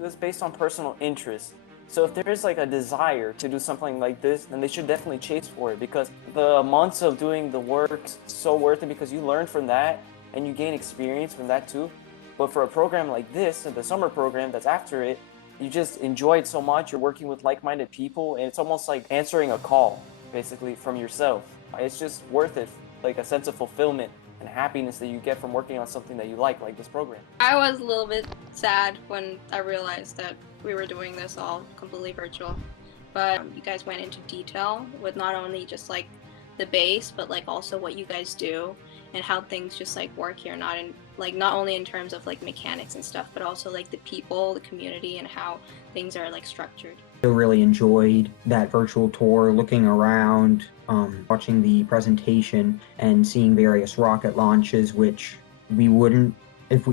was based on personal interest. So if there's like a desire to do something like this, then they should definitely chase for it, because the months of doing the work is so worth it, because you learn from that and you gain experience from that too. But for a program like this, the summer program that's after it, you just enjoy it so much. You're working with like-minded people, and it's almost like answering a call, basically, from yourself. It's just worth it, like a sense of fulfillment and happiness that you get from working on something that you like this program. I was a little bit sad when I realized that we were doing this all completely virtual. But you guys went into detail with not only just like the base, but like also what you guys do and how things just like work here, not only in terms of like mechanics and stuff, but also like the people, the community, and how things are like structured. I really enjoyed that virtual tour, looking around, watching the presentation, and seeing various rocket launches, which we wouldn't,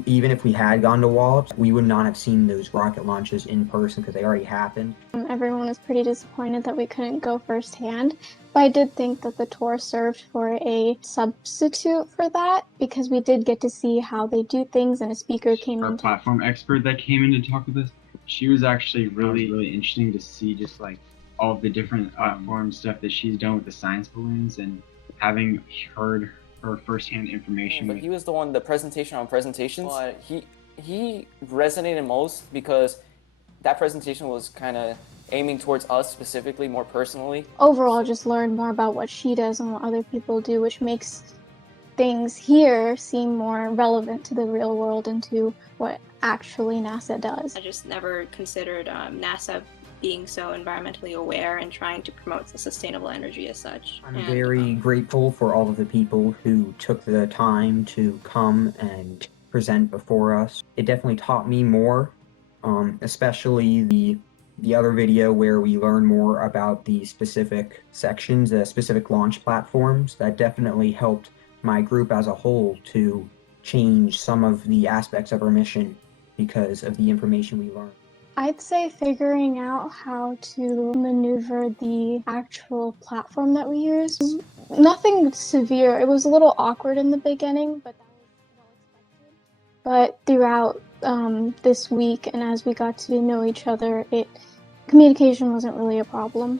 even if we had gone to Wallops, we would not have seen those rocket launches in person because they already happened. Everyone was pretty disappointed that we couldn't go firsthand, but I did think that the tour served for a substitute for that, because we did get to see how they do things, and a speaker came in. Our platform expert that came in to talk with us, she was actually really interesting to see, just like all of the different platform stuff that she's done with the science balloons, and having heard her firsthand information. But he was the one, the presentation on presentations, but he resonated most because that presentation was kind of aiming towards us specifically, more personally. Overall, just learned more about what she does and what other people do, which makes things here seem more relevant to the real world and to what actually NASA does. I just never considered NASA being so environmentally aware and trying to promote the sustainable energy as such. I'm very grateful for all of the people who took the time to come and present before us. It definitely taught me more, especially the other video where we learn more about the specific sections, the specific launch platforms. That definitely helped my group as a whole to change some of the aspects of our mission because of the information we learned. I'd say figuring out how to maneuver the actual platform that we use. Nothing severe. It was a little awkward in the beginning, but that was well expected. But throughout this week, and as we got to know each other, communication wasn't really a problem.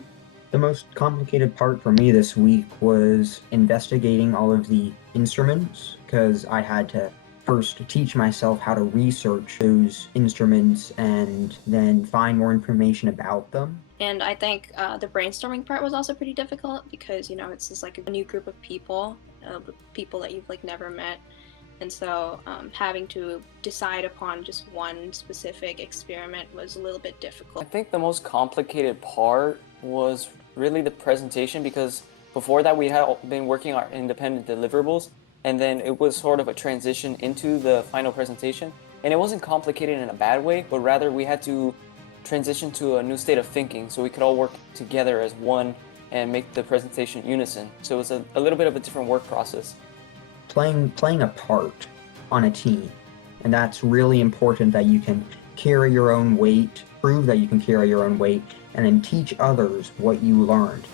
The most complicated part for me this week was investigating all of the instruments, because I had to first teach myself how to research those instruments and then find more information about them. And I think the brainstorming part was also pretty difficult because, you know, it's just like a new group of people that you've like never met. And so having to decide upon just one specific experiment was a little bit difficult. I think the most complicated part was really the presentation, because before that we had been working on independent deliverables, and then it was sort of a transition into the final presentation. And it wasn't complicated in a bad way, but rather we had to transition to a new state of thinking so we could all work together as one and make the presentation unison. So it was a little bit of a different work process. Playing a part on a team, and that's really important, that you can carry your own weight, prove that you can carry your own weight, and then teach others what you learned,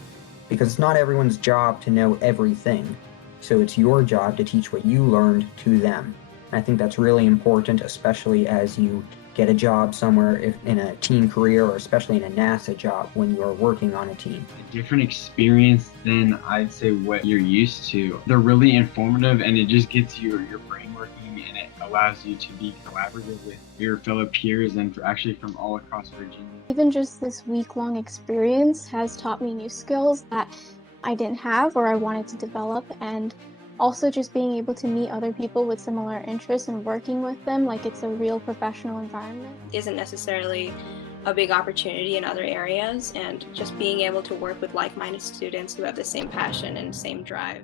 because it's not everyone's job to know everything, so it's your job to teach what you learned to them. And I think that's really important, especially as you get a job somewhere, if in a team career, or especially in a NASA job when you are working on a team. A different experience than I'd say what you're used to. They're really informative, and it just gets your brain working, and it allows you to be collaborative with your fellow peers and actually from all across Virginia. Even just this week-long experience has taught me new skills that I didn't have or I wanted to develop, and also just being able to meet other people with similar interests and working with them like it's a real professional environment. Isn't necessarily a big opportunity in other areas, and just being able to work with like-minded students who have the same passion and same drive